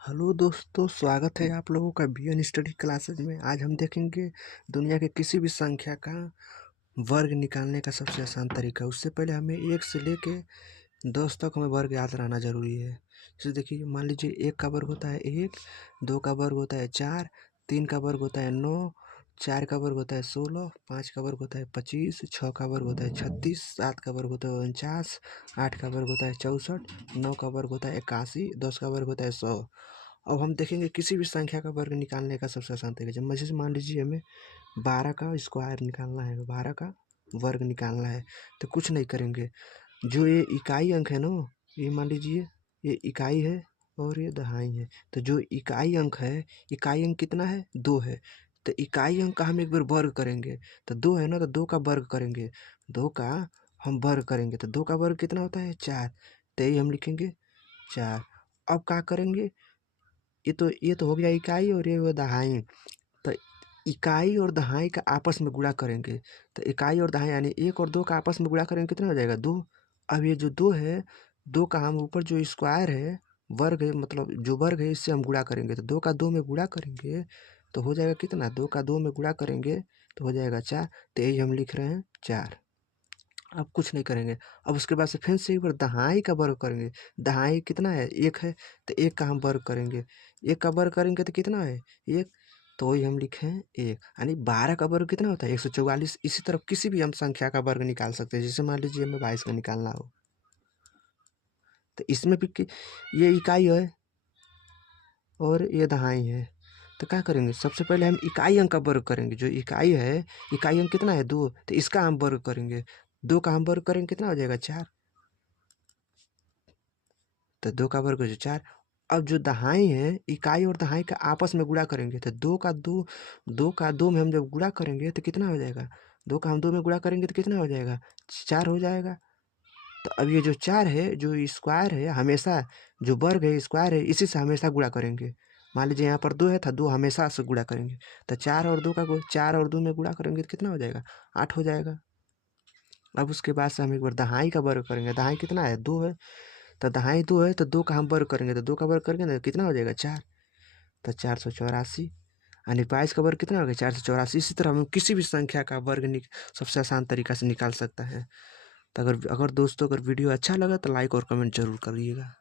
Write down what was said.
Hello दोस्तों, स्वागत है आप लोगों का बीएन स्टडी क्लासेज में। आज हम देखेंगे दुनिया के किसी भी संख्या का वर्ग निकालने का सबसे आसान तरीका। उससे पहले हमें 1 से लेके 10 तक हमें वर्ग याद रहना ज़रूरी है। जैसे देखिए, मान लीजिए 1 का वर्ग होता है 1, 2 का वर्ग होता है 4, 3 का वर्ग होता है 9, 4 का वर्ग होता है 16, 5 का वर्ग होता है 25, 6 का वर्ग होता है 36, 7 का वर्ग होता है 49, 8 का वर्ग होता है 64, 9 का वर्ग होता है 81, 10 का वर्ग होता है 100। अब हम देखेंगे किसी भी संख्या का वर्ग निकालने का सबसे आसान तरीका। जब जैसे मान लीजिए हमें 12 का स्क्वायर निकालना है, 12 का वर्ग निकालना है, तो कुछ नहीं करेंगे। जो ये इकाई अंक है ना, ये मान लीजिए ये इकाई है और ये दहाई है। तो जो इकाई अंक है, इकाई अंक कितना है? 2 है। तो इकाई अंक का हम एक बार वर्ग करेंगे। तो 2 है ना, तो 2 का वर्ग करेंगे। 2 का हम वर्ग करेंगे तो 2 का वर्ग कितना होता है? 4। तो यही हम लिखेंगे 4। अब क्या करेंगे? ये तो हो गया इकाई और ये हुआ दहाई। तो इकाई और दहाई का आपस में गुणा करेंगे। तो इकाई और दहाई यानी 1 और 2 का आपस में गुणा करेंगे, कितना हो जाएगा? 2। अब ये जो 2 है, 2 का हम ऊपर जो स्क्वायर है, वर्ग है, मतलब जो वर्ग है, इससे हम गुणा करेंगे। तो 2 का 2 में गुणा करेंगे तो हो जाएगा कितना? 2 का 2 में गुणा करेंगे तो हो जाएगा 4। तो यही हम लिख रहे हैं 4। अब कुछ नहीं करेंगे। अब उसके बाद से फिर से एक बार दहाई का वर्ग करेंगे। दहाई कितना है? 1 है। तो 1 का हम वर्ग करेंगे। 1 का वर्ग करेंगे तो कितना है? 1। तो वही हम लिखे हैं 1। यानी 12 का वर्ग कितना होता है? 144। इसी तरह किसी भी हम संख्या का वर्ग निकाल सकते हैं। जैसे मान लीजिए हमें 22 का निकालना हो, तो इसमें भी ये इकाई है और ये दहाई है। तो क्या करेंगे? सबसे पहले हम इकाई अंक का वर्ग करेंगे। जो इकाई है, इकाई अंक कितना है? 2। तो इसका हम वर्ग करेंगे। 2 का हम वर्ग करेंगे, कितना हो जाएगा? 4। तो 2 का वर्ग हो 4। अब जो दहाई है, इकाई और दहाई का आपस में गुणा करेंगे। तो 2 का 2 में हम जब गुणा करेंगे तो कितना हो जाएगा? 2 का हम 2 में गुणा करेंगे तो कितना हो जाएगा? 4 हो जाएगा। तो अब ये जो 4 है, जो स्क्वायर है, हमेशा जो वर्ग है, स्क्वायर है, इसी से हमेशा गुणा करेंगे। मान लीजिए यहाँ पर 2 है था, 2 हमेशा से गुणा करेंगे। तो 4 और 2 में गुणा करेंगे तो कितना हो जाएगा? 8 हो जाएगा। अब उसके बाद से हम एक बार दहाई का वर्ग करेंगे। दहाई कितना है? 2 है। तो दहाई 2 है, तो 2 का हम वर्ग करेंगे। तो 2 का वर्ग करेंगे तो कितना हो जाएगा? 4। तो 484। यानी 22 का वर्ग कितना हो गया? 484। इसी तरह हम किसी भी संख्या का वर्ग सबसे आसान तरीका से निकाल सकता है। तो अगर दोस्तों, अगर वीडियो अच्छा लगा तो लाइक और कमेंट जरूर करिएगा।